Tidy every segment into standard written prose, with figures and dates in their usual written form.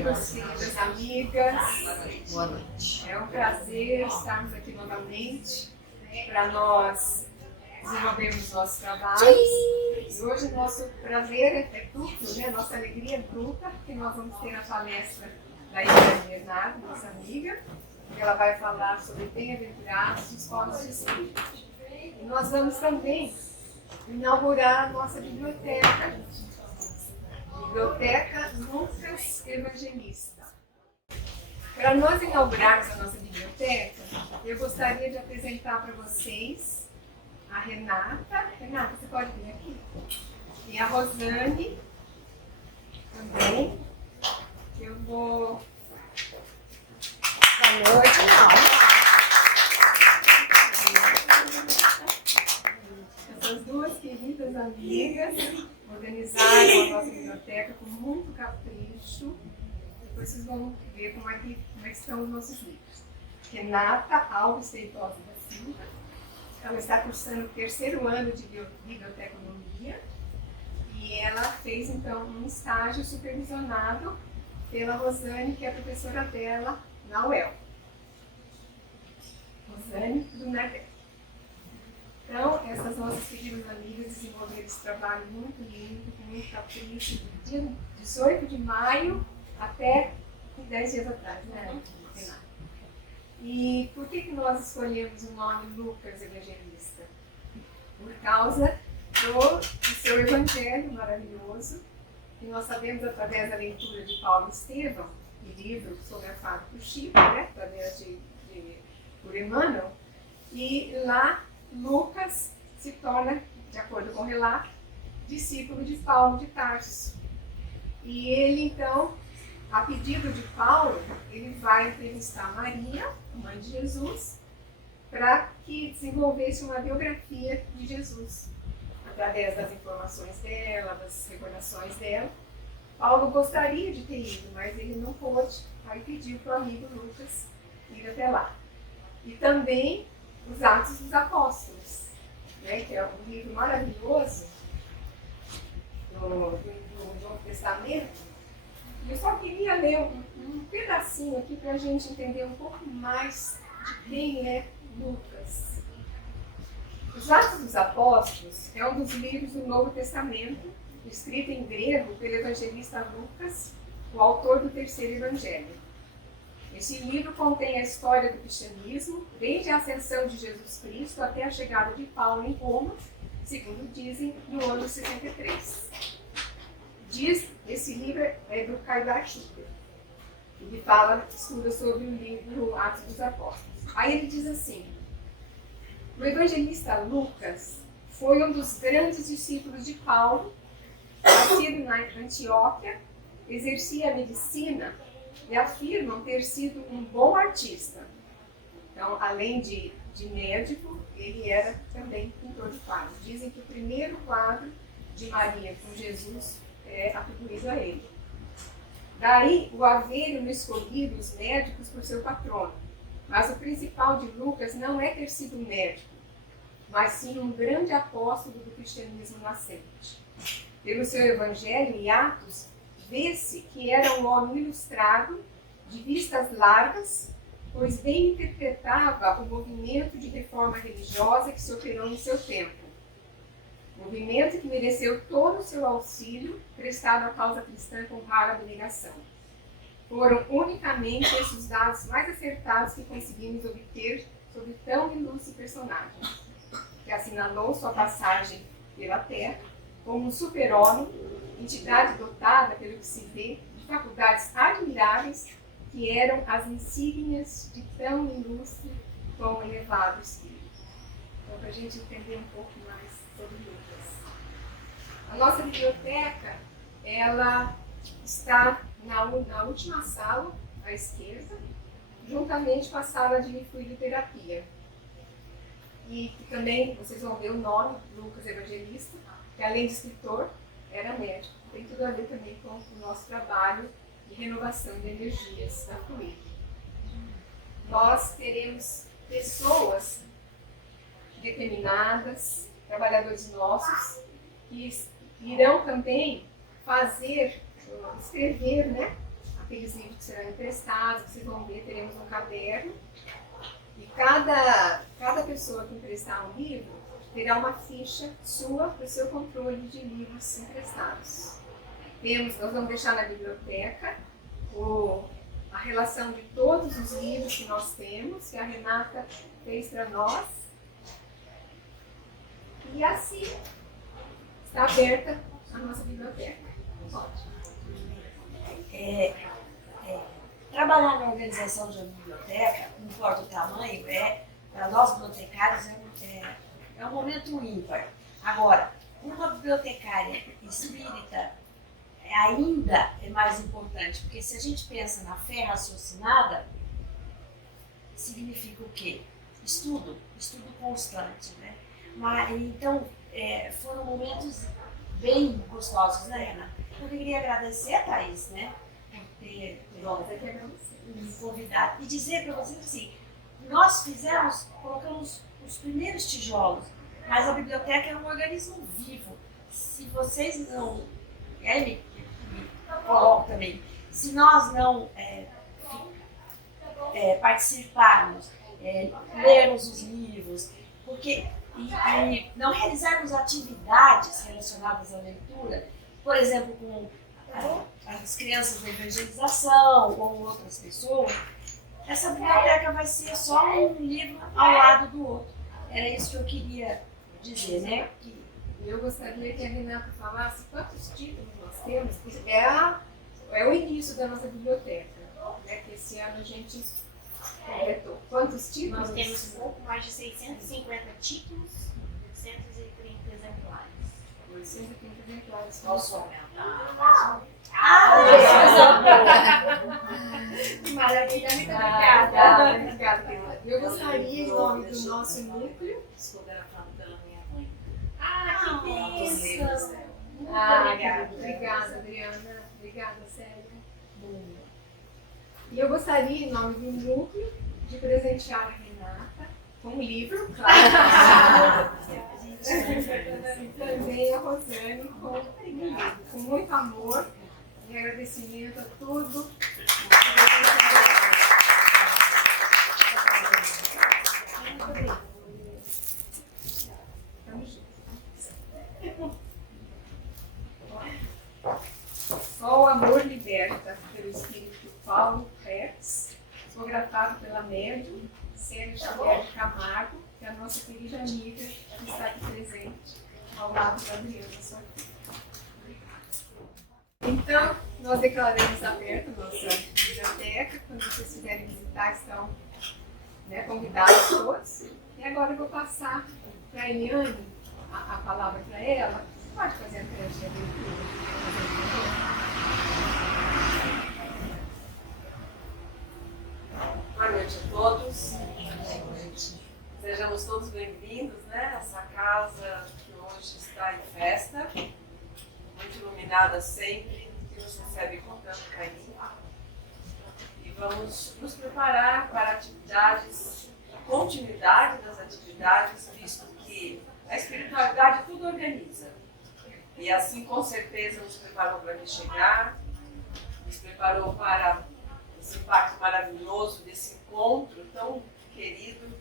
amigos, queridas amigas. Boa noite. É um prazer estarmos aqui novamente para nós desenvolvermos nossos trabalhos. E hoje o nosso prazer é duplo, né? Nossa alegria é dupla, porque nós vamos ter a palestra da Ivana Bernardo, nossa amiga, que ela vai falar sobre bem-aventurados os pobres de espírito. E nós vamos também inaugurar a nossa biblioteca. Biblioteca Lucas Evangelista. Para nós inaugurarmos a nossa biblioteca, eu gostaria de apresentar para vocês a Renata. Renata, você pode vir aqui? E a Rosane também. Eu vou... Boa noite. Essas duas queridas amigas organizaram a nossa biblioteca com muito capricho. Depois vocês vão ver como é que estão os nossos livros. Renata Alves Feitosa da Silva. Ela está cursando o 3º ano de biblioteconomia e ela fez então um estágio supervisionado pela Rosane, que é a professora dela na UEL. Rosane do Nordeste. Então, essas nossas queridas amigas desenvolveram esse trabalho muito lindo, com muito capricho, do dia 18 de maio até 10 dias atrás, né, Renata? E por que nós escolhemos o nome Lucas Evangelista? Por causa do seu evangelho maravilhoso, que nós sabemos através da leitura de Paulo Estevão, e livro sobre a fada do Chico, né, através por Emmanuel, e lá Lucas se torna, de acordo com o relato, discípulo de Paulo de Tarso. E ele, então, a pedido de Paulo, ele vai entrevistar Maria, mãe de Jesus, para que desenvolvesse uma biografia de Jesus, através das informações dela, das recordações dela. Paulo gostaria de ter ido, mas ele não pôde, aí pediu para o amigo Lucas ir até lá. E também os Atos dos Apóstolos, né, que é um livro maravilhoso do Novo Testamento. Eu só queria ler um pedacinho aqui para a gente entender um pouco mais de quem é Lucas. Os Atos dos Apóstolos é um dos livros do Novo Testamento, escrito em grego pelo evangelista Lucas, o autor do 3º Evangelho. Esse livro contém a história do cristianismo, desde a ascensão de Jesus Cristo até a chegada de Paulo em Roma, segundo dizem, no ano 63. Esse livro é do Kaidar Schuster. Ele estuda sobre o livro Atos dos Apóstolos. Aí ele diz assim: o evangelista Lucas foi um dos grandes discípulos de Paulo, nascido na Antioquia, exercia a medicina e afirmam ter sido um bom artista. Então, além de médico, ele era também pintor de quadros. Dizem que o primeiro quadro de Maria com Jesus é atribuído a ele. Daí o haverem escolhido os médicos por seu patrono. Mas o principal de Lucas não é ter sido médico, mas sim um grande apóstolo do cristianismo nascente. Pelo seu evangelho e Atos, vê-se que era um homem ilustrado, de vistas largas, pois bem interpretava o movimento de reforma religiosa que se operou em seu tempo. Movimento que mereceu todo o seu auxílio, prestado à causa cristã com rara abnegação. Foram unicamente esses os dados mais acertados que conseguimos obter sobre tão ilustre personagem, que assinalou sua passagem pela Terra como um super-homem, entidade dotada, pelo que se vê, de faculdades admiráveis que eram as insígnias de tão ilustre com elevado espírito. Então, para a gente entender um pouco mais sobre Lucas. A nossa biblioteca, ela está na última sala, à esquerda, juntamente com a sala de fluidoterapia. E também, vocês vão ver o nome, Lucas Evangelista, que além de escritor, era médico. Tem tudo a ver também com o nosso trabalho de renovação de energias da fluida. Nós teremos pessoas determinadas, trabalhadores nossos, que irão também escrever, né, aqueles livros que serão emprestados, vocês vão ver, teremos um caderno. E cada pessoa que emprestar um livro terá uma ficha sua para o seu controle de livros emprestados. Nós vamos deixar na biblioteca a relação de todos os livros que nós temos, que a Renata fez para nós. E assim está aberta a nossa biblioteca. Pode. Trabalhar na organização de uma biblioteca, não importa o tamanho, para nós bibliotecários é um momento ímpar. Agora, uma bibliotecária espírita ainda é mais importante, porque se a gente pensa na fé raciocinada, significa o quê? Estudo constante, né? Então, foram momentos bem gostosos, né, Ana? Eu queria agradecer a Thaís, né, por ter me convidado e dizer para vocês assim, nós colocamos os primeiros tijolos, mas a biblioteca é um organismo vivo. Se vocês não, me coloco também, se nós não participarmos, lermos os livros, e não realizarmos atividades relacionadas à leitura, por exemplo, com as crianças da evangelização ou outras pessoas, essa biblioteca vai ser só um livro ao lado do outro. Era isso que eu queria dizer, né? Eu gostaria que a Renata falasse quantos títulos nós temos, porque é o início da nossa biblioteca, né? Que esse ano a gente completou. Quantos títulos? Nós temos um pouco mais de 650 títulos e 830 exemplares. 830 exemplares. Posso aumentar? Maravilha, muito obrigada. Obrigada, querida. Eu gostaria, em nome do nosso núcleo. Desculpa, era faltando minha mãe. Que bênção! Obrigada, Adriana. Obrigada, Célia. E eu gostaria, em nome do núcleo, de presentear a Renata com um livro, claro. E também a Rosane com muito amor e agradecimento a tudo. Só o amor liberta, pelo espírito Paulo Hertz, psicografado pela médium Célia Xavier de Camargo, que é a nossa querida amiga que está aqui presente ao lado da Adriana. Então, nós declaramos aberta a nossa biblioteca. Quando vocês quiserem visitar, estão convidados todos. E agora eu vou passar para a Eliane a palavra para ela. Você pode fazer a grande abertura? Boa noite a todos. Sejamos todos bem-vindos, né? Essa casa que hoje está em festa, muito iluminada sempre, que nos recebe com tanto carinho. E vamos nos preparar para atividades, continuidade das atividades, visto que a espiritualidade tudo organiza. E assim, com certeza, nos preparou para aqui chegar, nos preparou para esse impacto maravilhoso desse encontro tão querido,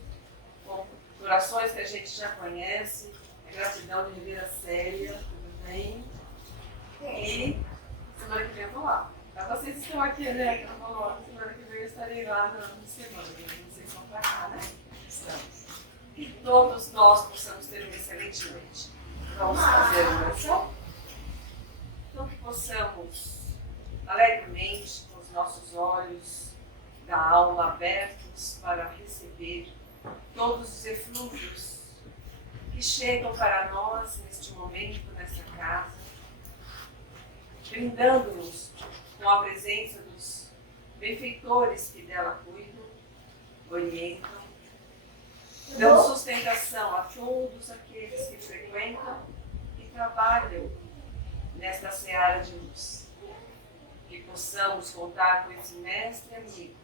com corações que a gente já conhece, a gratidão de ver a Célia, tudo bem? E semana que vem eu vou lá. Vocês estão aqui, né? Semana que vem eu estarei lá na semana, vocês vão para cá, né? Estamos. Que todos nós possamos ter uma excelente noite. Vamos fazer uma oração? Então que possamos, alegremente, com os nossos olhos da alma abertos para receber todos os eflúvios que chegam para nós neste momento, nesta casa, brindando-nos com a presença dos benfeitores que dela cuidam, orientam, dão sustentação a todos aqueles que frequentam e trabalham nesta seara de luz. Que possamos contar com esse mestre amigo,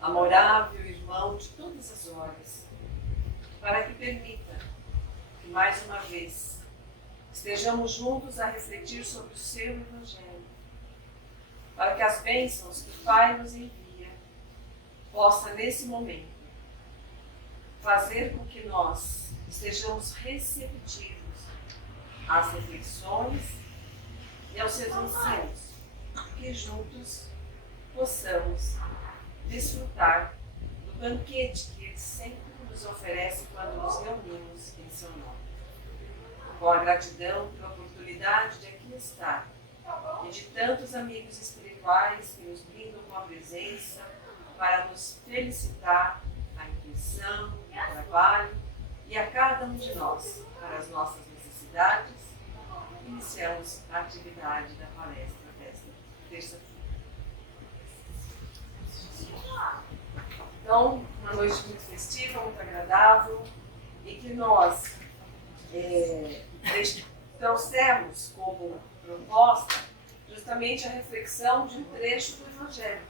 amorável irmão de todas as horas, para que permita que mais uma vez estejamos juntos a refletir sobre o seu Evangelho para que as bênçãos que o Pai nos envia possa, nesse momento, fazer com que nós estejamos receptivos às reflexões e aos seus ensinos, que juntos possamos desfrutar do banquete que Ele sempre nos oferece quando nos reunimos em seu nome. Com a gratidão pela oportunidade de aqui estar e de tantos amigos espirituais que nos brindam com a presença para nos felicitar a intuição, o trabalho e a cada um de nós para as nossas necessidades, iniciamos a atividade da palestra desta terça-feira. Então, uma noite muito festiva, muito agradável, e que nós trouxemos como proposta justamente a reflexão de um trecho do Evangelho.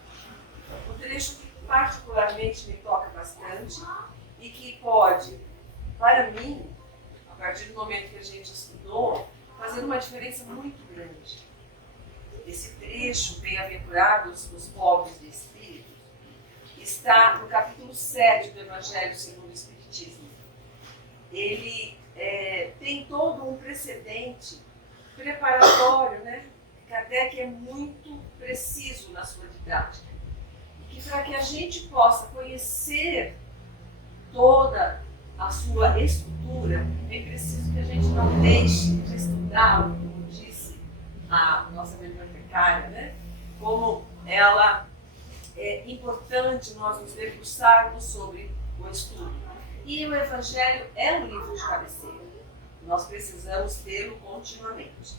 Um trecho que particularmente me toca bastante e que pode, para mim, a partir do momento que a gente estudou, fazer uma diferença muito grande. Esse trecho, bem-aventurados os pobres de espírito, está no capítulo 7 do Evangelho segundo o Espiritismo. Ele tem todo um precedente preparatório, né? Kardec é muito preciso na sua didática. E que para que a gente possa conhecer toda a sua estrutura, é preciso que a gente não deixe de estudar, como disse a nossa bibliotecária, né? Como ela é importante nós nos debruçarmos sobre o estudo. E o Evangelho é um livro de cabeceira. Nós precisamos tê-lo continuamente.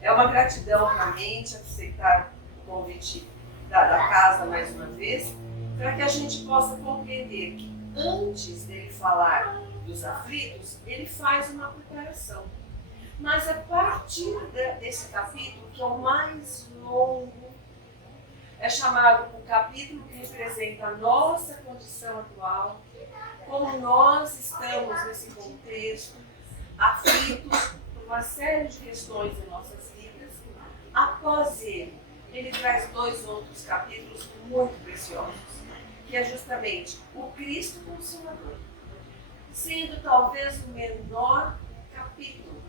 É uma gratidão realmente aceitar o convite da casa mais uma vez, para que a gente possa compreender que antes dele falar dos aflitos, ele faz uma preparação. Mas a partir desse capítulo, que é o mais longo, é chamado o capítulo que representa a nossa condição atual, como nós estamos nesse contexto, aflitos por uma série de questões em nossas vidas. Após ele traz 2 outros capítulos muito preciosos, que é justamente o Cristo Consolador, sendo talvez o menor capítulo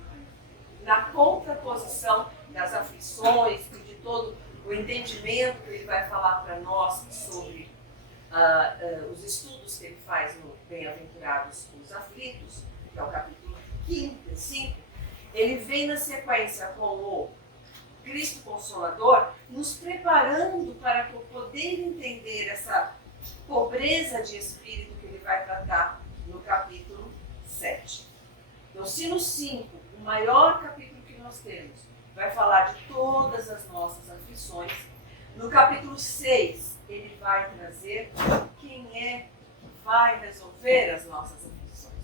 na contraposição das aflições e de todo o entendimento que ele vai falar para nós sobre os estudos que ele faz no Bem-aventurados os Aflitos, que é o capítulo 5, ele vem na sequência com o Cristo Consolador, nos preparando para poder entender essa pobreza de espírito que ele vai tratar no capítulo 7. Então, se no 5, o maior capítulo que nós temos, vai falar de todas as nossas aflições, no capítulo 6, ele vai trazer quem é que vai resolver as nossas aflições.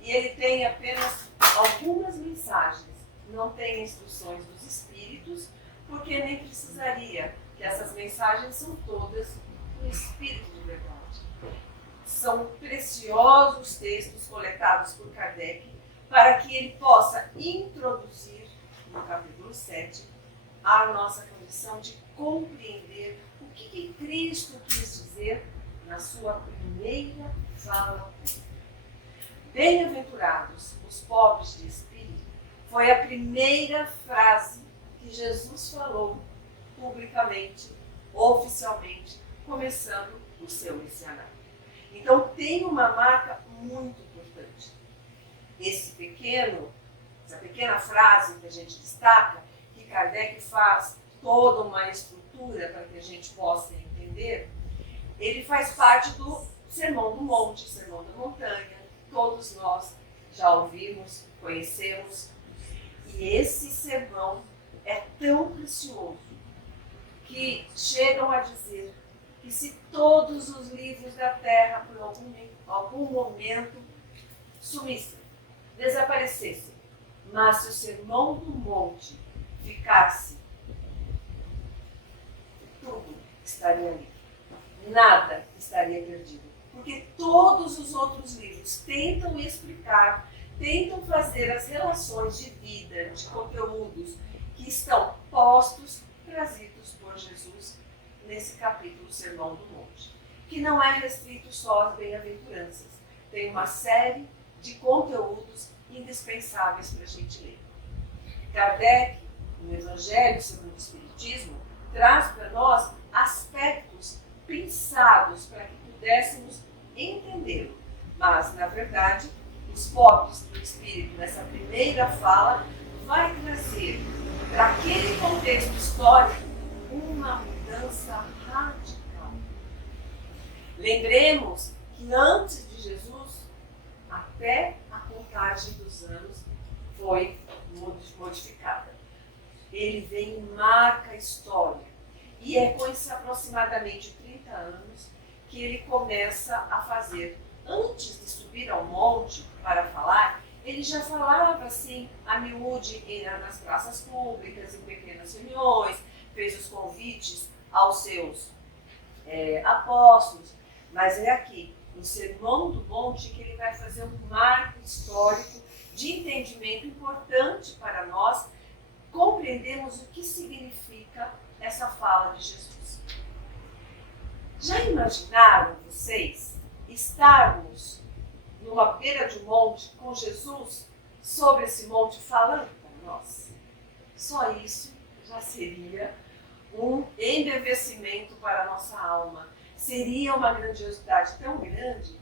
E ele tem apenas algumas mensagens, não tem instruções dos espíritos, porque nem precisaria, que essas mensagens são todas do Espírito de verdade. São preciosos textos coletados por Kardec para que ele possa introduzir, no capítulo 7, a nossa condição de compreender o que Cristo quis dizer na sua primeira fala pública. Bem-aventurados os pobres de espírito foi a primeira frase que Jesus falou publicamente, oficialmente, começando o seu missionário. Então tem uma marca muito importante. Essa pequena frase que a gente destaca, que Kardec faz toda uma estrutura para que a gente possa entender, ele faz parte do Sermão do Monte, Sermão da Montanha. Todos nós já ouvimos, conhecemos. E esse sermão é tão precioso que chegam a dizer que se todos os livros da Terra por algum momento sumissem, desaparecessem, mas se o Sermão do Monte ficasse, tudo estaria ali. Nada estaria perdido. Porque todos os outros livros tentam explicar, tentam fazer as relações de vida, de conteúdos que estão postos trazidos por Jesus nesse capítulo Sermão do Monte, que não é restrito só às bem-aventuranças. Tem uma série de conteúdos indispensáveis para a gente ler. Kardec, no Evangelho segundo o Espiritismo, traz para nós aspectos pensados para que pudéssemos entendê-lo. Mas, na verdade, os pobres do Espírito, nessa primeira fala, vai trazer para aquele contexto histórico uma mudança radical. Lembremos que antes de Jesus, até a contagem dos anos foi modificada. Ele vem e marca a história. E é com esses aproximadamente 30 anos que ele começa a fazer. Antes de subir ao monte para falar, ele já falava assim, a miúde, nas praças públicas, em pequenas reuniões, fez os convites aos seus apóstolos. Mas é aqui, no Sermão do Monte, que ele vai fazer um marco histórico de entendimento importante para nós compreendermos o que significa essa fala de Jesus. Já imaginaram vocês estarmos numa beira de um monte com Jesus sobre esse monte falando para nós? Só isso já seria um embevecimento para a nossa alma. Seria uma grandiosidade tão grande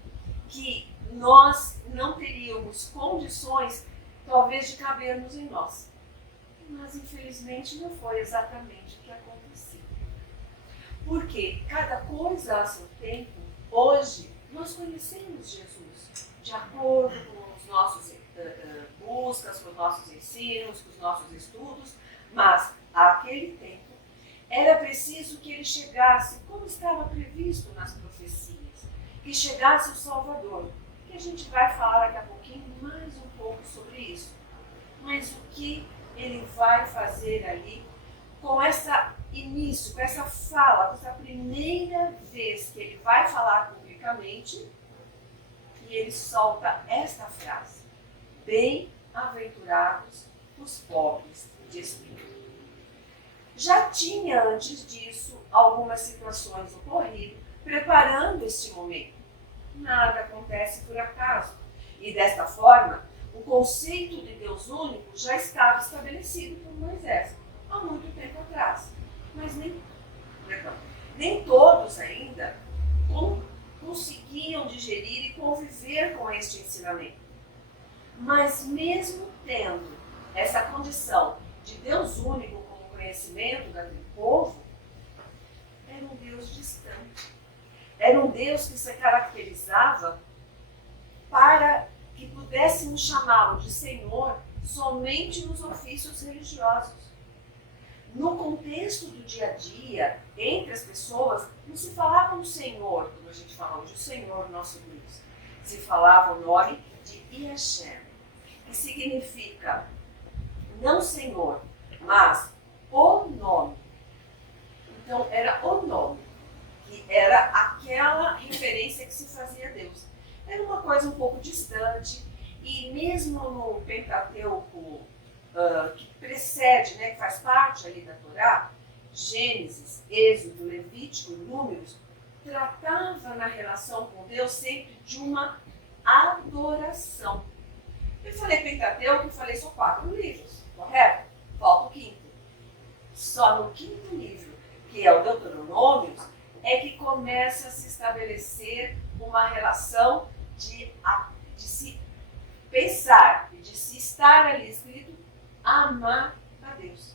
que nós não teríamos condições, talvez, de cabermos em nós. Mas, infelizmente, não foi exatamente o que aconteceu. Porque cada coisa a seu tempo, hoje, nós conhecemos Jesus de acordo com os nossos buscas, com os nossos ensinos, com os nossos estudos, mas, àquele tempo, era preciso que ele chegasse, como estava previsto nas profecias, que chegasse o Salvador, que a gente vai falar daqui a pouquinho mais um pouco sobre isso. Mas o que ele vai fazer ali com esse início, com essa fala, com essa primeira vez que ele vai falar publicamente, e ele solta esta frase: bem-aventurados os pobres de espírito. Já tinha antes disso algumas situações ocorrido, preparando este momento. Nada acontece por acaso. E desta forma, o conceito de Deus único já estava estabelecido por Moisés há muito tempo atrás. Mas nem todos ainda conseguiam digerir e conviver com este ensinamento. Mas mesmo tendo essa condição de Deus único como conhecimento daquele povo, era um Deus distante. Era um Deus que se caracterizava para que pudéssemos chamá-lo de Senhor somente nos ofícios religiosos. No contexto do dia a dia, entre as pessoas, não se falava o Senhor, como a gente fala hoje, o Senhor nosso Deus. Se falava o nome de Yahshua, que significa não Senhor, mas o nome. Então, era o nome, que era aquela referência que se fazia a Deus. Era uma coisa um pouco distante, e mesmo no Pentateuco, que precede, que faz parte ali da Torá, Gênesis, Êxodo, Levítico, Números, tratava na relação com Deus sempre de uma adoração. Eu falei Pentateuco, eu falei só 4 livros, correto? Falta o 5º. Só no 5º livro, que é o Deuteronômio, é que começa a se estabelecer uma relação de se pensar e de se estar ali escrito amar a Deus.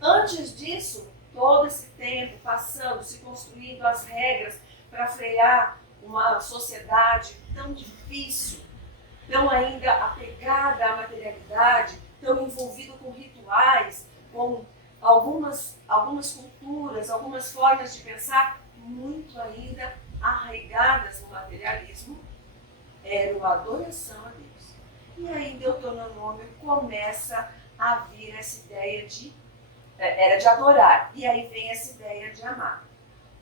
Antes disso, todo esse tempo passando, se construindo as regras para frear uma sociedade tão difícil, tão ainda apegada à materialidade, tão envolvido com rituais, com algumas culturas, algumas formas de pensar muito ainda arraigadas no materialismo, era uma adoração a Deus. E aí em Deuteronômio começa a vir essa ideia era de adorar, e aí vem essa ideia de amar.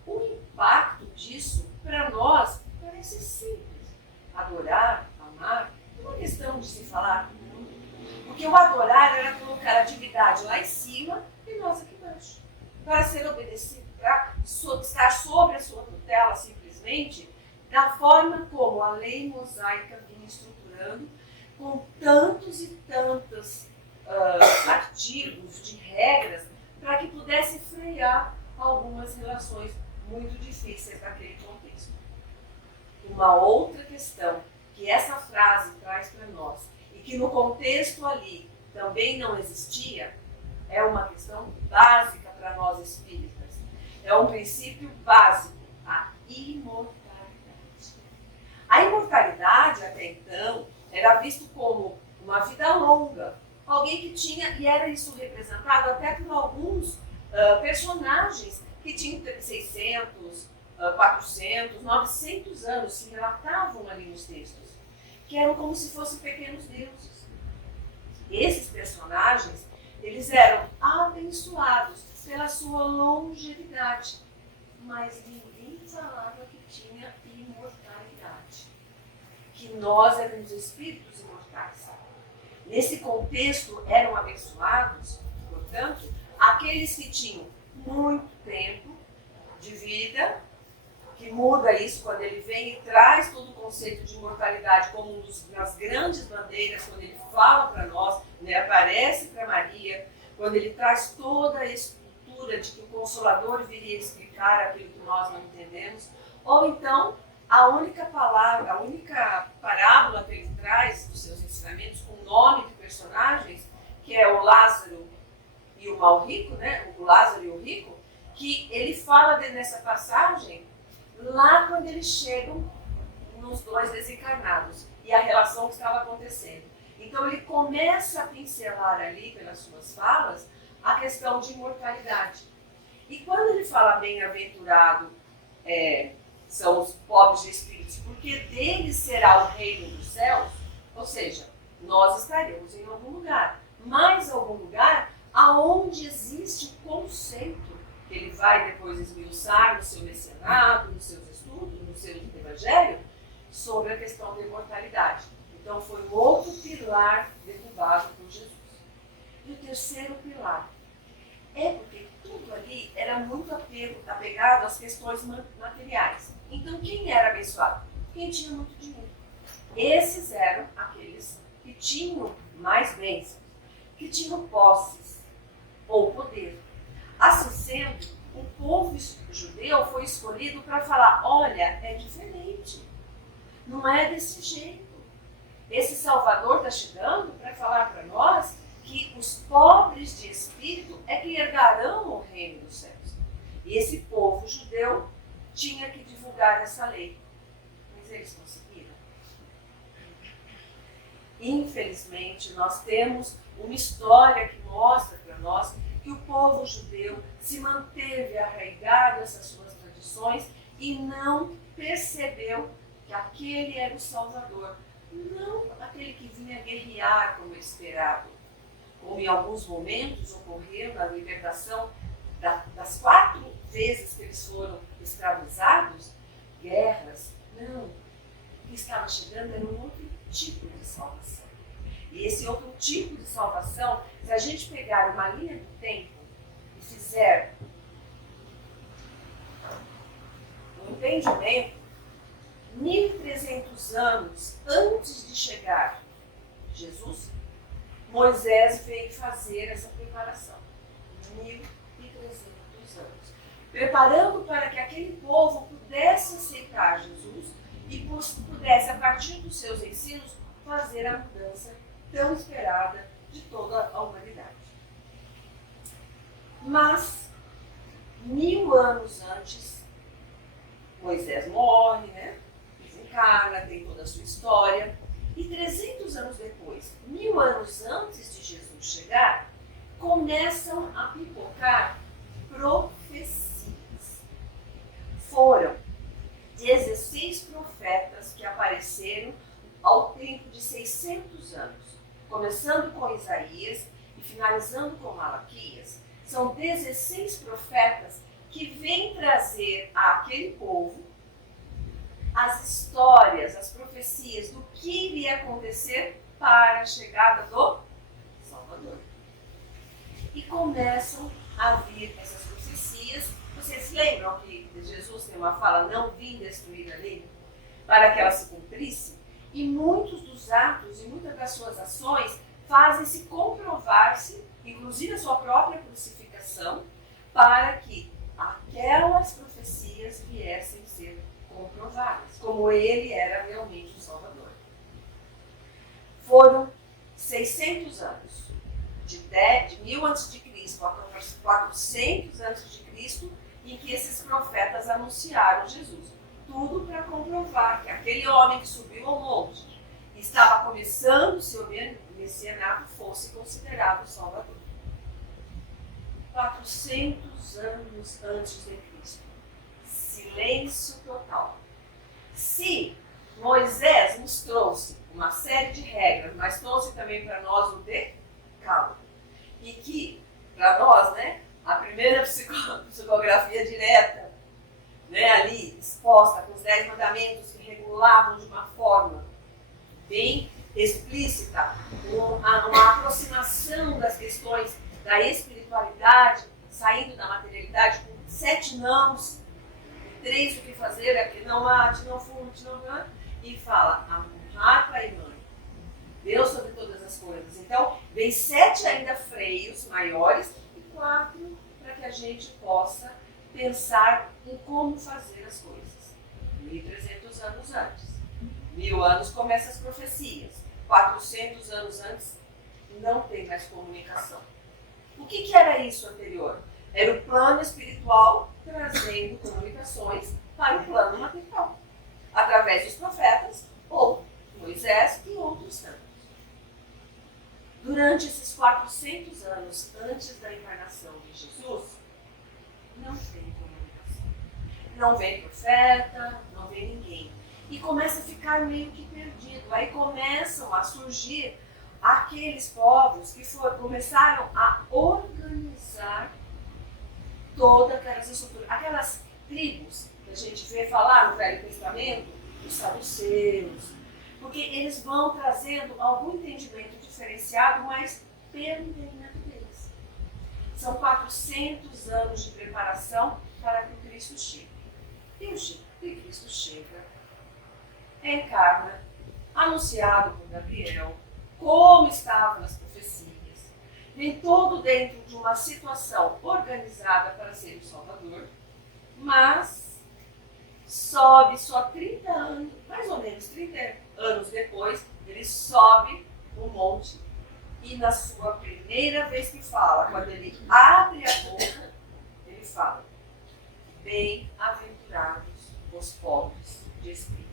O impacto disso, para nós, parece simples. Adorar, amar, é uma questão de se falar. Porque o adorar era colocar a divindade lá em cima e nós aqui embaixo. para ser obedecido, para estar sobre a sua tutela simplesmente, da forma como a lei mosaica vinha estruturando, com tantos e tantos artigos de regras, para que pudesse frear algumas relações muito difíceis naquele contexto. Uma outra questão que essa frase traz para nós, e que no contexto ali também não existia, é uma questão básica para nós espíritas. É um princípio básico, a imortalidade. A imortalidade, até então, era visto como uma vida longa. Alguém que tinha, e era isso representado até por alguns personagens que tinham 600, 400, 900 anos, se relatavam ali nos textos, que eram como se fossem pequenos deuses. Esses personagens, eles eram abençoados pela sua longevidade, mas ninguém falava que tinha imortalidade, que nós éramos espíritos imortais. Nesse contexto, eram abençoados, portanto, aqueles que tinham muito tempo de vida, que muda isso quando ele vem e traz todo o conceito de imortalidade como uma das grandes bandeiras, quando ele fala para nós, né, aparece para Maria, quando ele traz toda a estrutura de que o Consolador viria explicar aquilo que nós não entendemos, ou então a única palavra, a única parábola que ele traz dos seus ensinamentos com o nome de personagens, que é o Lázaro e o mal rico, né, o Lázaro e o rico, que ele fala nessa passagem lá quando eles chegam nos dois desencarnados e a relação que estava acontecendo. Então ele começa a pincelar ali, pelas suas falas, a questão de imortalidade. E quando ele fala bem-aventurado, são os pobres de espíritos, porque deles será o reino dos céus, ou seja, nós estaremos em algum lugar, mas algum lugar aonde existe o conceito que ele vai depois esmiuçar no seu mecenato, nos seus estudos, no seu evangelho, sobre a questão da imortalidade. Então foi um outro pilar derrubado por Jesus. E o terceiro pilar é porque tudo ali era muito apegado às questões materiais. Então quem era abençoado? Quem tinha muito dinheiro. Esses eram aqueles que tinham mais bênçãos, que tinham posses ou poder. Assim sendo, o povo judeu foi escolhido para falar, olha, é diferente, não é desse jeito. Esse Salvador está chegando para falar para nós que os pobres de espírito é que herdarão o reino dos céus. E esse povo judeu tinha que divulgar essa lei. Mas eles conseguiram. Infelizmente, nós temos uma história que mostra para nós que o povo judeu se manteve arraigado essas suas tradições e não percebeu que aquele era o Salvador, não aquele que vinha guerrear como esperado, como em alguns momentos ocorreu na libertação das 4 vezes que eles foram escravizados, guerras. Não, o que estava chegando era um outro tipo de salvação. E esse outro tipo de salvação, se a gente pegar uma linha do tempo e fizer um entendimento, 1.300 anos antes de chegar Jesus, Moisés veio fazer essa preparação. 1.300 anos. Preparando para que aquele povo pudesse aceitar Jesus e pudesse, a partir dos seus ensinos, fazer a mudança tão esperada de toda a humanidade. Mas, 1000 anos antes, Moisés morre, né? Desencarna, tem toda a sua história. E 300 anos depois, 1000 anos antes de Jesus chegar, começam a pipocar profecias. Foram 16 profetas que apareceram ao tempo de 600 anos, começando com Isaías e finalizando com Malaquias. São 16 profetas que vêm trazer àquele povo as histórias, as profecias do que iria acontecer para a chegada do Salvador. E começam a vir essas profecias. profecias. Vocês lembram que Jesus tem uma fala, não vim destruir a lei, para que ela se cumprisse? E muitos dos atos e muitas das suas ações fazem-se comprovar-se, inclusive a sua própria crucificação, para que aquelas profecias viessem a ser comprovadas, como ele era realmente o Salvador. Foram 600 anos, de 1000 a.C. a 400 a.C., em que esses profetas anunciaram Jesus. Tudo para comprovar que aquele homem que subiu ao monte e estava começando o seu messianato fosse considerado o Salvador. 400 anos antes de Cristo. Silêncio total. Se Moisés nos trouxe uma série de regras, mas trouxe também para nós o Decálogo, e que, para nós, né, a primeira psicografia direta, né, ali exposta com os 10 mandamentos que regulavam de uma forma bem explícita, uma aproximação das questões da espiritualidade, saindo da materialidade, com 7 nãos, 3 o que fazer, é que não há, não fumte, não há, e fala, honrar pai e mãe, Deus sobre todas as coisas. Então, vem 7 ainda freios maiores e 4 para que a gente possa pensar em como fazer as coisas. 1.300 anos antes. 1000 anos começam as profecias. 400 anos antes não tem mais comunicação. O que era isso anterior? Era o plano espiritual trazendo comunicações para o plano material, através dos profetas ou Moisés e outros tantos. Durante esses 400 anos antes da encarnação de Jesus, não tem comunicação. Não vem profeta, não vem ninguém. E começa a ficar meio que perdido. Aí começam a surgir aqueles povos que começaram a organizar toda aquelas estruturas. Aquelas tribos que a gente vê falar no Velho Testamento, os saduceus, porque eles vão trazendo algum entendimento diferenciado, mas pelo entendimento deles. São 400 anos de preparação para que o Cristo chegue. E o Cristo chega, encarna, anunciado por Gabriel, como estava nas profecias, vem todo dentro de uma situação organizada para ser o Salvador, mas sobe só 30 anos, mais ou menos 30 anos depois, ele sobe o monte e na sua primeira vez que fala, quando ele abre a boca, ele fala: bem-aventurados os pobres de espírito.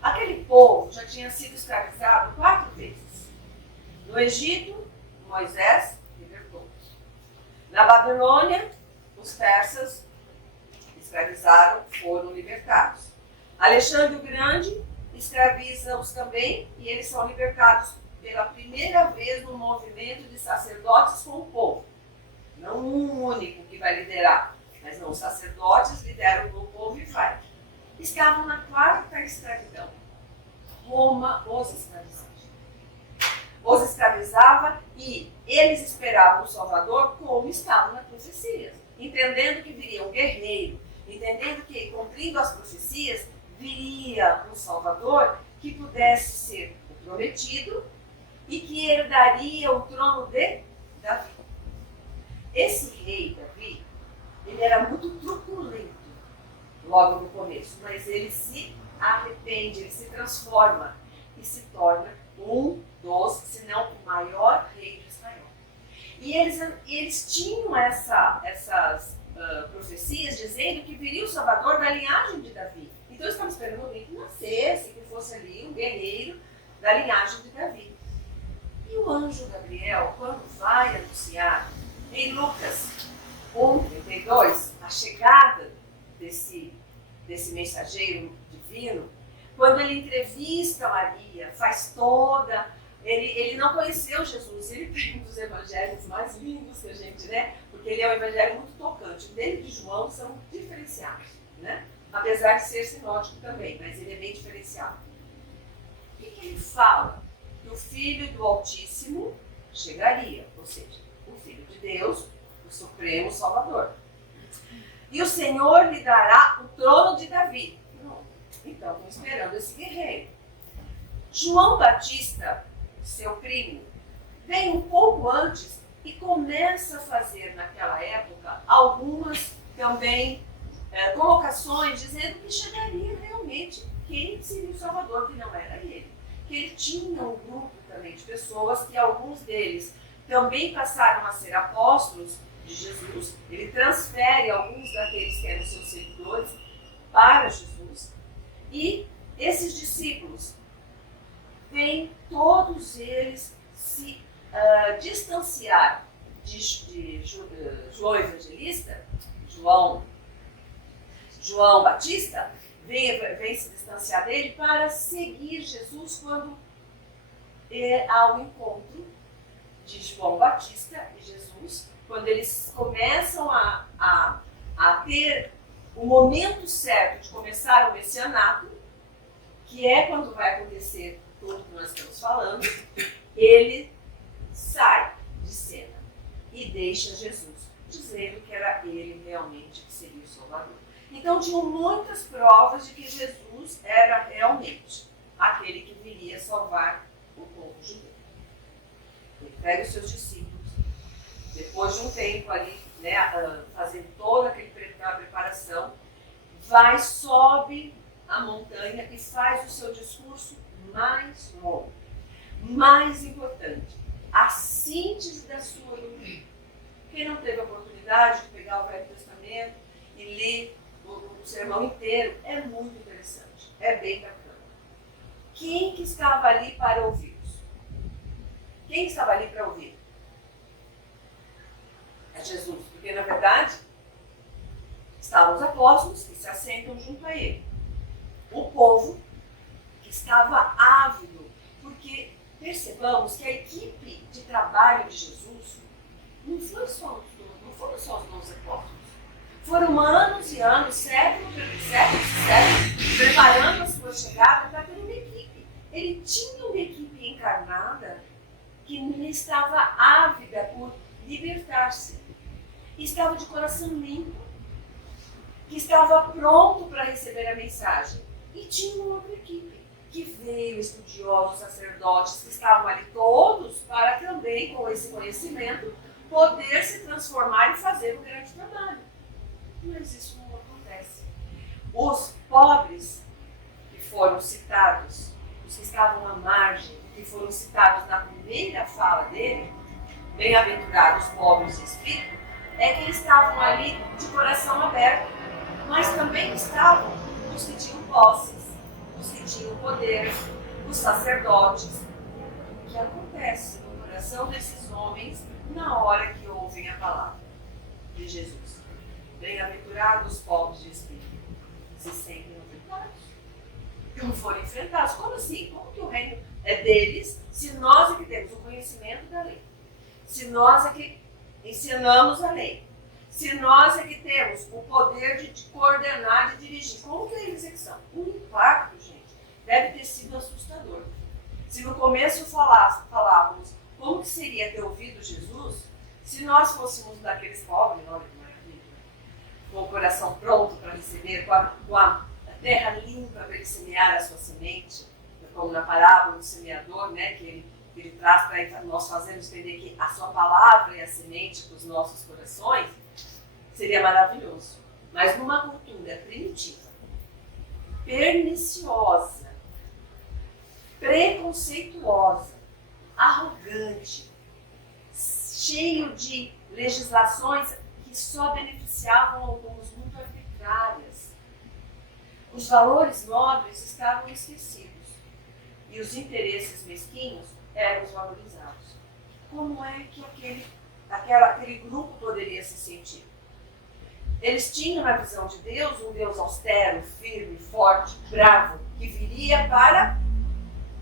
Aquele povo já tinha sido escravizado 4 vezes. No Egito, Moisés libertou. Na Babilônia, os persas escravizaram, foram libertados. Alexandre o Grande escraviza-os também e eles são libertados pela primeira vez no movimento de sacerdotes com o povo. Não um único que vai liderar, mas não, os sacerdotes lideram o povo e vai. Estavam na 4ª escravidão. Roma os escravizava. Os escravizava e eles esperavam o Salvador como estavam nas profecias, entendendo que viria um guerreiro, entendendo que, cumprindo as profecias, viria um Salvador que pudesse ser o prometido e que herdaria o trono de Davi. Esse rei Davi, ele era muito truculento logo no começo, mas ele se arrepende, ele se transforma e se torna um dos, se não o maior rei de Israel. E eles tinham essas profecias dizendo que viria o Salvador da linhagem de Davi. Então eles estavam esperando alguém que nascesse, que fosse ali um guerreiro da linhagem de Davi. E o anjo Gabriel, quando vai anunciar em Lucas 1:32, a chegada desse mensageiro divino, quando ele entrevista Maria, faz toda... Ele não conheceu Jesus, ele tem um dos evangelhos mais lindos que a gente, né? Porque ele é um evangelho muito tocante. O dele e de João são diferenciados, né? Apesar de ser sinótico também, mas ele é bem diferenciado. O que ele fala? Que o Filho do Altíssimo chegaria, ou seja, o Filho de Deus, o Supremo Salvador. E o Senhor lhe dará o trono de Davi. Pronto. Então, estão esperando esse guerreiro. João Batista, seu primo, vem um pouco antes e começa a fazer, naquela época, algumas também colocações dizendo que chegaria realmente quem seria o Salvador, que não era ele. Que ele tinha um grupo também de pessoas, que alguns deles também passaram a ser apóstolos de Jesus. Ele transfere alguns daqueles que eram seus seguidores para Jesus. E esses discípulos vêm todos eles se distanciar de João Evangelista, João Batista, vem se distanciar dele para seguir Jesus quando há o encontro de João Batista e Jesus, quando eles começam a ter o momento certo de começar o messianato, que é quando vai acontecer tudo que nós estamos falando, ele sai de cena e deixa Jesus, dizendo que era ele realmente que seria o Salvador. Então tinham muitas provas de que Jesus era realmente aquele que viria salvar o povo judeu. Ele pega os seus discípulos, depois de um tempo ali, né, fazendo toda aquela preparação, sobe a montanha e faz o seu discurso mais longo, mais importante, a síntese da sua doutrina. Quem não teve a oportunidade de pegar o Velho Testamento e ler o sermão inteiro, é muito interessante, é bem bacana. Quem que estava ali para ouvi-los? Quem estava ali para ouvir? É Jesus, porque na verdade estavam os apóstolos que se assentam junto a ele. O povo que estava ávido, porque percebamos que a equipe de trabalho de Jesus não foram só os 12 apóstolos. Foram anos e anos, séculos e séculos, preparando a sua chegada para ter uma equipe. Ele tinha uma equipe encarnada que estava ávida por libertar-se. Estava de coração limpo, que estava pronto para receber a mensagem. E tinha uma outra equipe, que veio estudiosos, sacerdotes, que estavam ali todos para também, com esse conhecimento, poder se transformar e fazer um grande trabalho. Mas isso não acontece. Os pobres que foram citados, os que estavam à margem, que foram citados na primeira fala dele, bem-aventurados pobres de espírito, é que eles estavam ali de coração aberto, mas também estavam os que tinham posses, os que tinham poder, os sacerdotes. O que acontece no coração desses homens na hora que ouvem a palavra de Jesus? Bem-aventurados os pobres de espírito, se sentem enfrentados. Não foram enfrentados. Como assim? Como que o reino é deles se nós é que temos o conhecimento da lei? Se nós é que ensinamos a lei? Se nós é que temos o poder de coordenar, de dirigir? Como que é a execução? O impacto, gente, deve ter sido assustador. Se no começo falávamos como que seria ter ouvido Jesus, se nós fôssemos daqueles pobres, olha que maravilha, com o coração pronto para receber, com a terra limpa para ele semear a sua semente, como na parábola do semeador, né, que ele traz para nós fazermos entender que a sua palavra é a semente dos nossos corações, seria maravilhoso. Mas numa cultura primitiva, perniciosa, preconceituosa, arrogante, cheio de legislações que só beneficiavam alguns, muito arbitrárias. Os valores nobres estavam esquecidos e os interesses mesquinhos eram desvalorizados. Como é que aquele grupo poderia se sentir? Eles tinham na visão de Deus um Deus austero, firme, forte, bravo, que viria para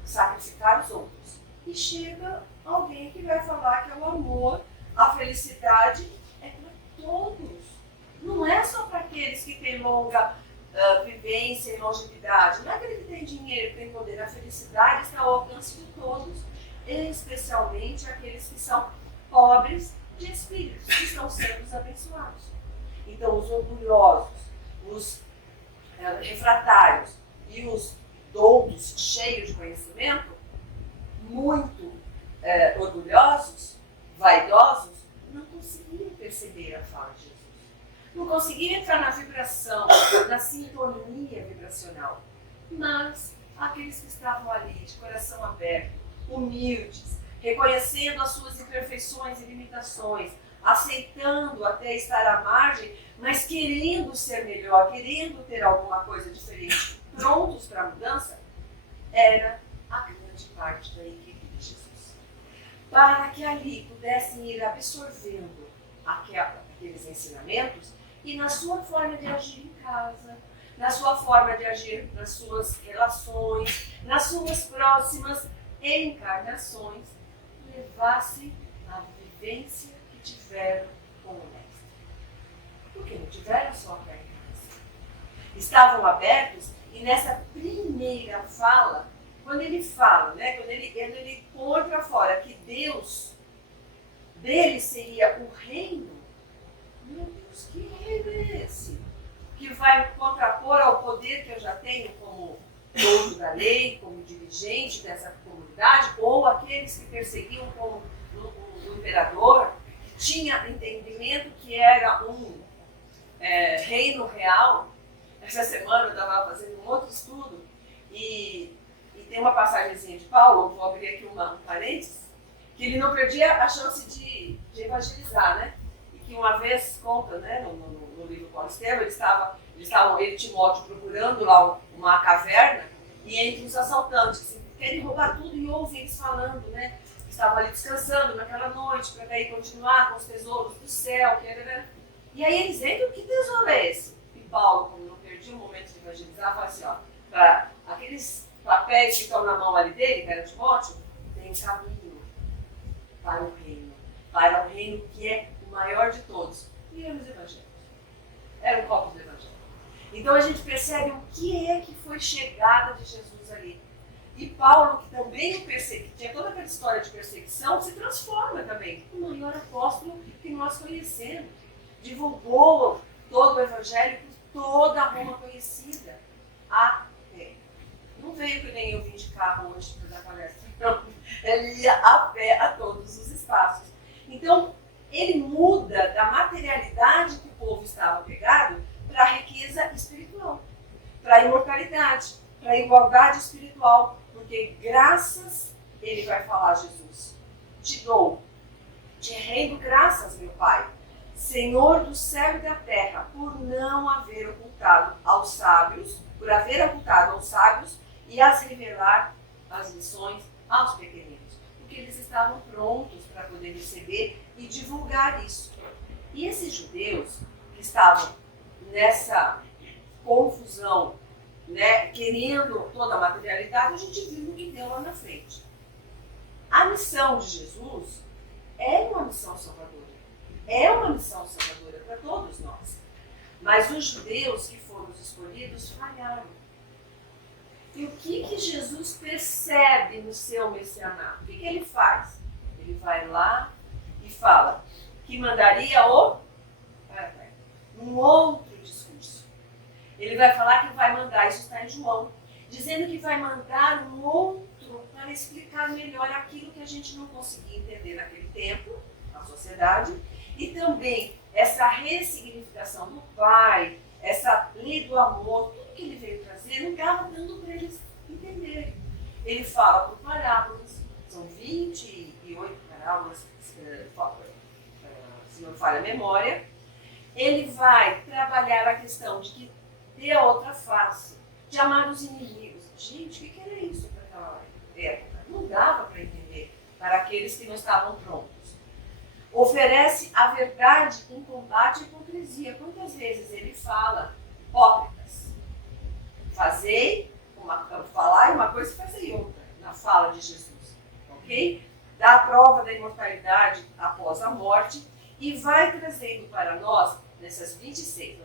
sacrificar os outros. E chega alguém que vai falar que é o amor, a felicidade é para todos. Não é só para aqueles que têm longa vivência e longevidade. Não é aquele que tem dinheiro, que tem poder. A felicidade está ao alcance de todos, especialmente aqueles que são pobres de espírito, que estão sendo abençoados. Então, os orgulhosos, os refratários e os doutos, cheios de conhecimento, muito orgulhosos, vaidosos, não conseguiram perceber a fala de Jesus. Não conseguiram entrar na vibração, na sintonia vibracional. Mas aqueles que estavam ali, de coração aberto, humildes, reconhecendo as suas imperfeições e limitações, aceitando até estar à margem, mas querendo ser melhor, querendo ter alguma coisa diferente, prontos para a mudança, era a grande parte da equipe de Jesus. Para que ali pudessem ir absorvendo aqueles ensinamentos e na sua forma de agir em casa, na sua forma de agir nas suas relações, nas suas próximas encarnações, levasse a vivência que tiveram com o Mestre. Porque não tiveram só a encarnação. Estavam abertos e nessa primeira fala, quando ele fala, né, quando ele põe para fora que Deus, dele seria o reino, meu Deus, que reino é esse? Que vai contrapor ao poder que eu já tenho como dono da lei, como dirigente dessa comunidade, ou aqueles que perseguiam como o imperador, que tinha entendimento que era um reino real. Essa semana eu estava fazendo um outro estudo e tem uma passagemzinha de Paulo, vou abrir aqui um parênteses, que ele não perdia a chance de evangelizar, né? E que uma vez conta, né, no livro Paulo Estevam, ele e Timóteo procurando lá uma caverna e entre os assaltantes, querem roubar tudo e ouvem eles falando, né? Estavam ali descansando naquela noite para daí continuar com os tesouros do céu, e aí eles entram, que tesouro é esse? E Paulo, como não perdia o momento de evangelizar, fala assim, ó, para aqueles papéis que estão na mão ali dele, que era Timóteo, tem um caminho para o reino que é o maior de todos. E eram os evangelhos. Eram copos do evangelho. Então a gente percebe o que é que foi chegada de Jesus ali. E Paulo, que também que tinha toda aquela história de perseguição, se transforma também no maior apóstolo que nós conhecemos. Divulgou todo o evangelho por toda a Roma conhecida. Até. Não veio que nem eu vim de carro hoje para dar palestra. Não. Ele ia a pé a todos os espaços. Então, ele muda da materialidade que o povo estava pegado para a riqueza espiritual, para a imortalidade, para a igualdade espiritual, porque graças, ele vai falar, Jesus, te rendo graças, meu Pai, Senhor do céu e da terra, por haver ocultado aos sábios e as revelar as lições aos pequeninos, porque eles estavam prontos para poder receber e divulgar isso. E esses judeus que estavam nessa confusão, né, querendo toda a materialidade, a gente viu o que deu lá na frente. A missão de Jesus é uma missão salvadora. É uma missão salvadora para todos nós. Mas os judeus que foram os escolhidos falharam. E o que Jesus percebe no seu messianato? O que ele faz? Ele vai lá e fala que mandaria um outro discurso. Ele vai falar que vai mandar, isso está em João, dizendo que vai mandar um outro para explicar melhor aquilo que a gente não conseguia entender naquele tempo, na sociedade, e também essa ressignificação do Pai, essa lei do amor, tudo que ele veio trazer, não estava dando para eles entenderem. Ele fala por parábolas, são 28 parábolas, se não falha a memória. Ele vai trabalhar a questão de que dê a outra face, de amar os inimigos. Gente, o que era isso para aquela época? Não dava para entender para aqueles que não estavam prontos. Oferece a verdade em combate à hipocrisia. Quantas vezes ele fala, hipócritas, falar uma coisa e fazer outra, na fala de Jesus, ok? Dá a prova da imortalidade após a morte e vai trazendo para nós, nessas 26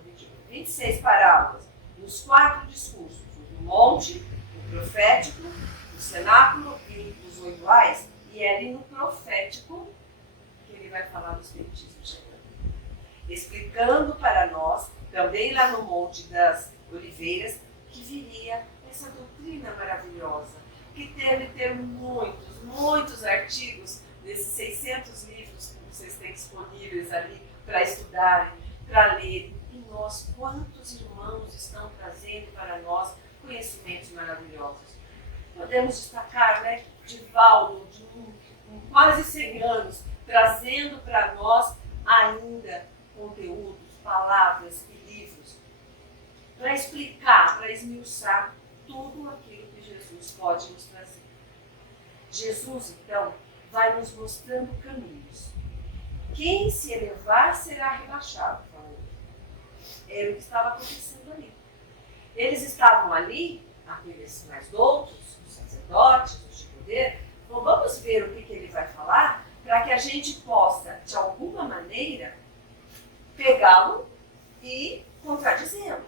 parábolas, nos 4 discursos, do monte, do profético, do cenáculo e dos 8 ais, e é ali no profético que ele vai falar dos feitiços chegando. explicando para nós, também lá no Monte das Oliveiras, que viria essa doutrina maravilhosa, que deve ter muitos artigos desses 600 livros que vocês têm disponíveis ali para estudarem, para lerem. E nós, quantos irmãos estão trazendo para nós conhecimentos maravilhosos? Podemos destacar, né, Divaldo, de quase 100 anos, trazendo para nós ainda conteúdos, palavras e livros para explicar, para esmiuçar tudo aquilo que Jesus pode nos trazer. Jesus, então, vai nos mostrando caminhos. Quem se elevar será rebaixado, falou. Era o que estava acontecendo ali. Eles estavam ali, aqueles mais doutos, os sacerdotes, os de poder. Bom, vamos ver o que ele vai falar para que a gente possa, de alguma maneira, pegá-lo e contradizê-lo.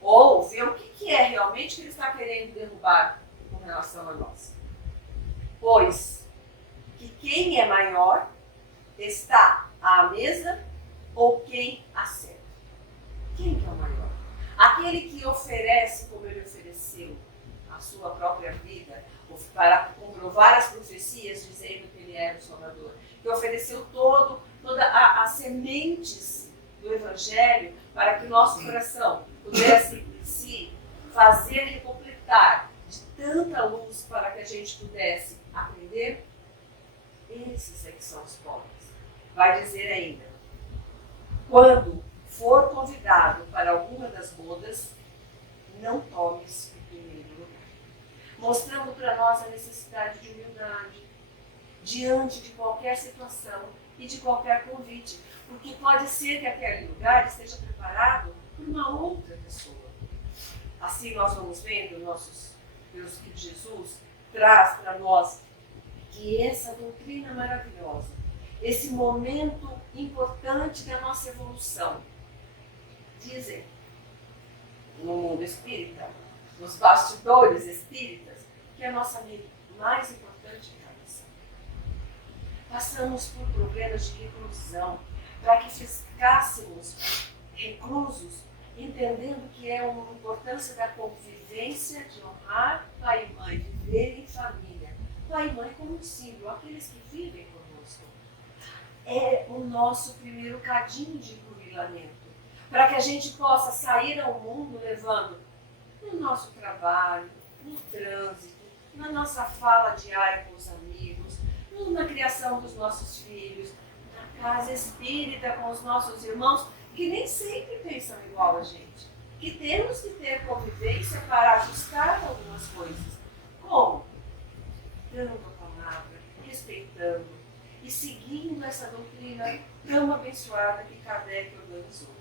Ou ver o que é realmente que ele está querendo derrubar com relação a nós. Pois que quem é maior está à mesa ou quem acerta. Quem que é o maior? Aquele que oferece, como ele ofereceu, a sua própria vida, para comprovar as profecias dizendo que ele era o Salvador, que ofereceu todas as sementes do Evangelho para que nosso coração pudesse se fazer recompletar de tanta luz para que a gente pudesse aprender. Esses é que são os pobres. Vai dizer ainda, quando for convidado para alguma das bodas, não tomes o primeiro lugar. Mostrando para nós a necessidade de humildade diante de qualquer situação e de qualquer convite, porque pode ser que aquele lugar esteja preparado por uma outra pessoa. Assim nós vamos vendo Deus que Jesus traz para nós que essa doutrina maravilhosa, esse momento importante da nossa evolução, dizem no mundo espírita, nos bastidores espíritas, que a nossa mais importante realização. Passamos por problemas de reclusão, para que ficássemos reclusos, entendendo que é uma importância da convivência, de honrar pai e mãe, viver em família. Pai e mãe como um símbolo, aqueles que vivem conosco. É o nosso primeiro cadinho de burilamento, para que a gente possa sair ao mundo levando no nosso trabalho, no trânsito, na nossa fala diária com os amigos, na criação dos nossos filhos, na casa espírita com os nossos irmãos, que nem sempre pensam igual a gente, que temos que ter convivência para ajustar algumas coisas. Como? Dando a palavra, respeitando e seguindo essa doutrina tão abençoada que Kardec organizou.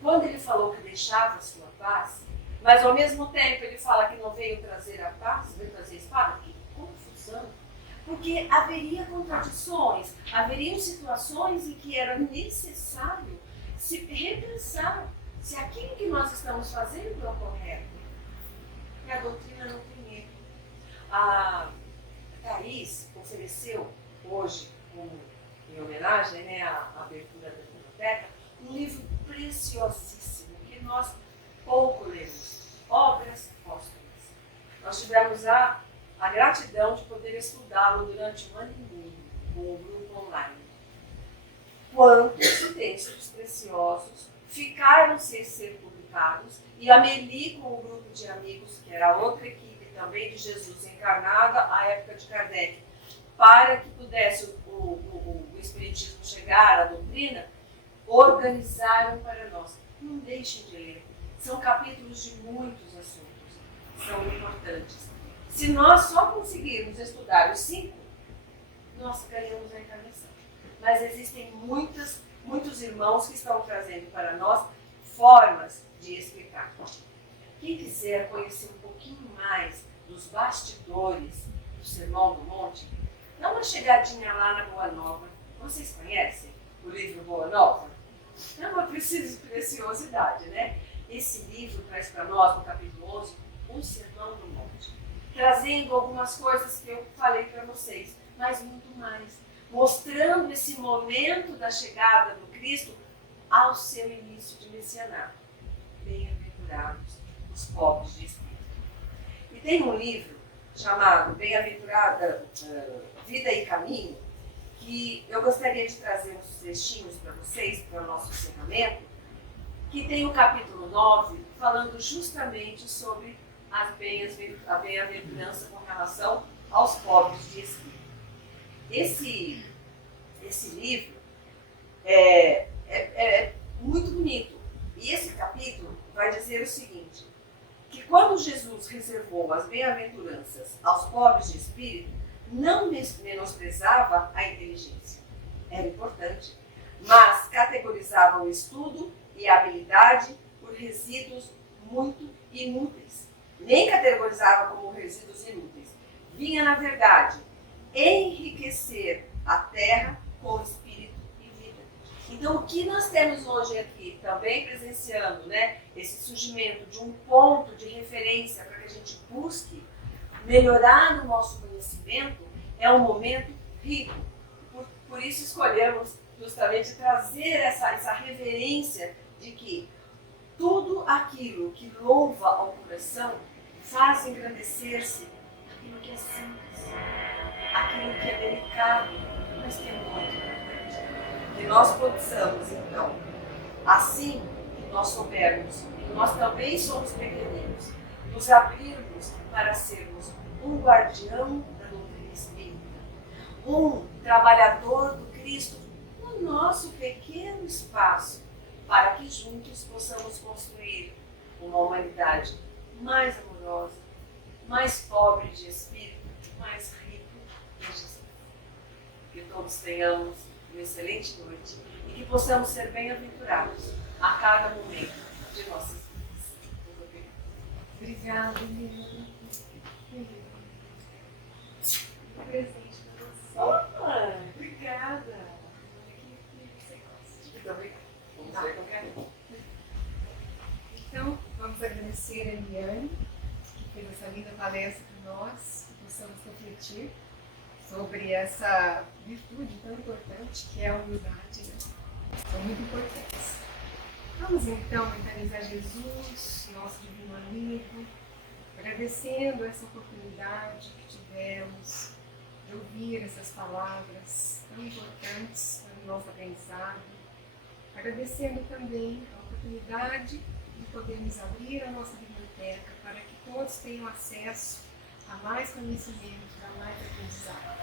Quando ele falou que deixava a sua paz, mas ao mesmo tempo ele fala que não veio trazer a paz, veio trazer a espada, que confusão. Porque haveria contradições, haveriam situações em que era necessário se repensar se aquilo que nós estamos fazendo é o correto. E a doutrina não tem erro. A Thaís ofereceu hoje, em homenagem, né, à abertura da biblioteca, um livro preciosíssimo que nós pouco lemos, Obras Póstumas. Nós tivemos a gratidão de poder estudá-lo durante um ano e meio com o grupo online. Quantos textos preciosos ficaram sem ser publicados, e a Meli com o grupo de amigos, que era outra equipe também de Jesus encarnada à época de Kardec, para que pudesse o Espiritismo chegar à doutrina, organizaram para nós. Não deixem de ler. São capítulos de muitos assuntos. São importantes. Se nós só conseguirmos estudar os 5, nós ganhamos a encarnação. Mas existem muitos irmãos que estão trazendo para nós formas de explicar. Quem quiser conhecer um pouquinho mais dos bastidores do Sermão do Monte, dá uma chegadinha lá na Boa Nova. Vocês conhecem o livro Boa Nova? É uma preciosidade, né? Esse livro traz para nós, no capítulo 11, o Sermão do Monte, trazendo algumas coisas que eu falei para vocês, mas muito mais, mostrando esse momento da chegada do Cristo ao seu início de messianato. Bem-aventurados os pobres de espírito. E tem um livro chamado Bem-aventurada Vida e Caminho, que eu gostaria de trazer uns trechinhos para vocês, para o nosso encerramento, que tem o capítulo 9, falando justamente sobre a bem-aventurança com relação aos pobres de espírito. Esse livro é muito bonito. E esse capítulo vai dizer o seguinte, que quando Jesus reservou as bem-aventuranças aos pobres de espírito, não menosprezava a inteligência. Era importante, mas categorizava o estudo e a habilidade por resíduos muito inúteis. Nem categorizava como resíduos inúteis. Vinha, na verdade, enriquecer a terra com espírito e vida. Então, o que nós temos hoje aqui, também presenciando, né, esse surgimento de um ponto de referência para que a gente busque melhorar o nosso conhecimento, é um momento rico. Por isso escolhemos justamente trazer essa reverência de que tudo aquilo que louva ao coração faz engrandecer-se aquilo que é simples, aquilo que é delicado, mas que é muito importante. Que nós possamos, então, assim que nós soubermos que nós também somos pequeninos, nos abrirmos para sermos um guardião da doutrina espírita, um trabalhador do Cristo no nosso pequeno espaço, para que juntos possamos construir uma humanidade mais amorosa, mais pobre de espírito, mais rico de Jesus. Que todos tenhamos uma excelente noite e que possamos ser bem-aventurados a cada momento de nossas vidas. Muito obrigada. Obrigada, Liliana. Um presente para você. Obrigada. Que você goste. Muito obrigada. Vamos ver qualquer um. Então, vamos agradecer a Eliane, que fez essa linda palestra para nós, que possamos refletir sobre essa virtude tão importante que é a humildade, né? São muito importantes. Vamos então mentalizar Jesus, nosso divino amigo, agradecendo essa oportunidade que tivemos de ouvir essas palavras tão importantes para o nosso aprendizado, agradecendo também a oportunidade de podermos abrir a nossa biblioteca para que todos tenham acesso a mais conhecimento, a mais aprendizado.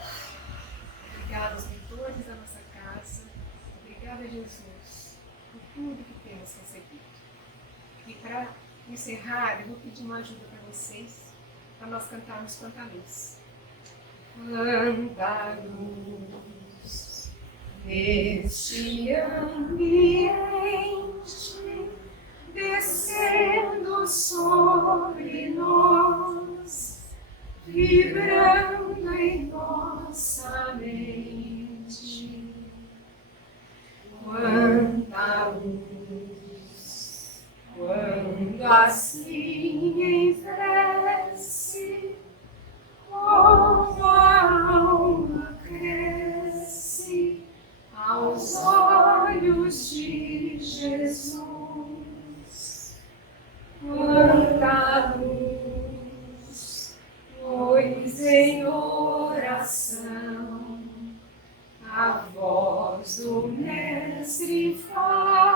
Obrigada aos mentores da nossa casa, obrigada, Jesus, por tudo que temos recebido. E para encerrar, eu vou pedir uma ajuda para vocês, para nós cantarmos Quanta Luz. Quanta luz neste ambiente, descendo sobre nós, vibrando em nossa mente. Quanta luz, quando assim enfrece, como a alma cresce aos olhos de Jesus. Quanta luz, pois em oração a voz do Mestre fala.